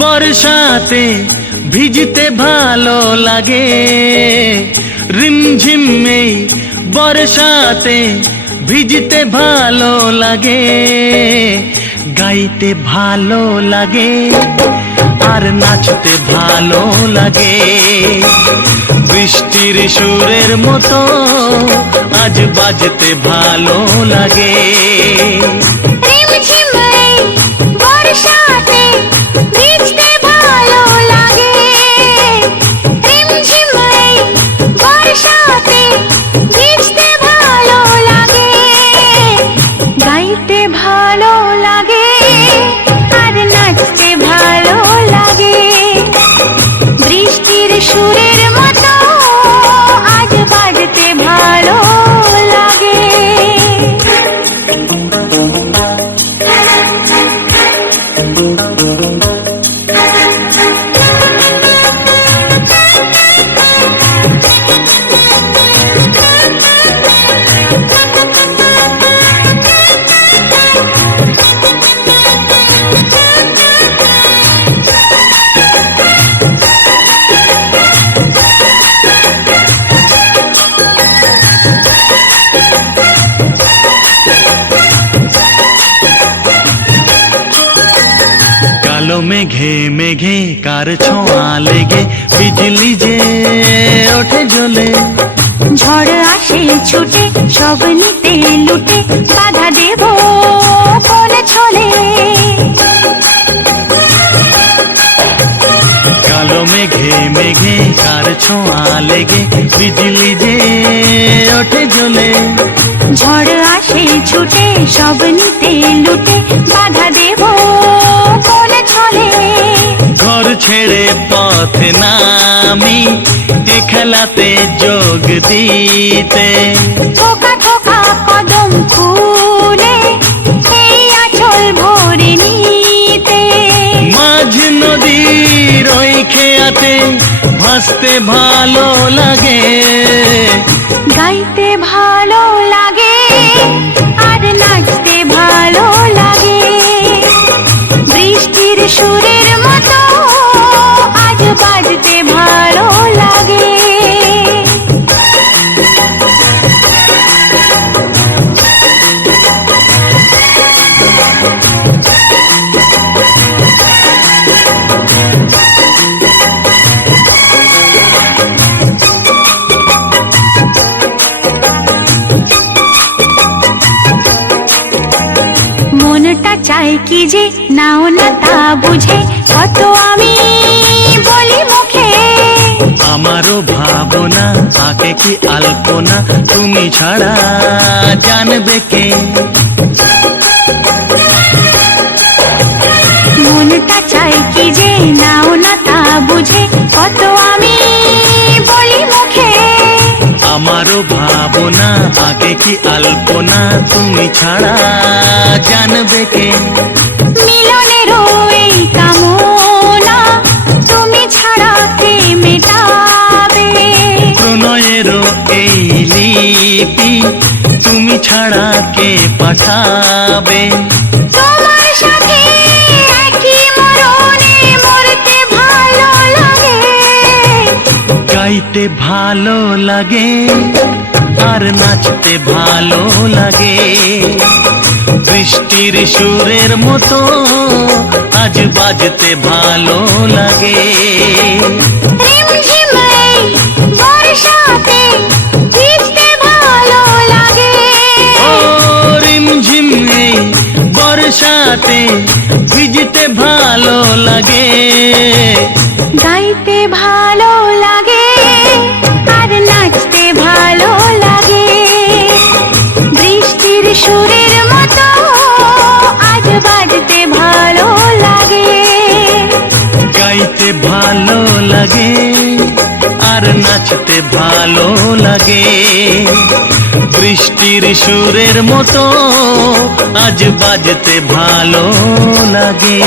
বর্ষাতে ভিজতে ভালো লাগে। রিমঝিম এই বর্ষাতে ভিজতে ভালো লাগে। গাইতে ভালো লাগে আর নাচতে ভালো লাগে। বৃষ্টির সুরের মতো আজ বাজতে ভালো লাগে। ভালো মেঘে মেঘে কার ছোঁয়া লেগে বিজলি যে ওঠে জ্বলে। ঝড় আসে ছুটে সব নিতে লুটে বাধা দেব কোন ছলে। কালো মেঘে মেঘে কার ছোঁয়া লেগে বিজলি যে ওঠে জ্বলে। ঝড় আসে ছুটে সব নিতে লুটে বাধা দেব পথ নামি এ খেলাতে যোগ দিতে। থোকা থোকা কদম ফুলে এই আঁচল ভরে নিতে। মাঝ নদীর ওই খেয়াতে ভাসতে ভালো লাগে। গাইতে ভালো চায় কি যে? নাও না তা বুঝে কত আমি বলি মুখে। আমারও ভাবনা আগে কি আলপনা তুমি ছাড়া জানবে কে? মনটা চাই কি যে নাও ভাবনা আগে কি আলপনা তুমি ছাড়া জানবে কে? মিলনের এই কামনা তুমি ছাড়া কে মেটাবে? প্রণয়েরও এই লিপি তুমি ছাড়া কে পাঠাবে? তোমার সাথে একই মরণে মরতে ভালো লাগে। গাইতে ভালো লাগে। আর নাচতে ভালো লাগে। বৃষ্টির সুরের মতো আজ বাজতে ভালো লাগে। ভালো লাগে আর নাচতে ভালো লাগে। বৃষ্টির সুরের মতো আজ বাজতে ভালো লাগে।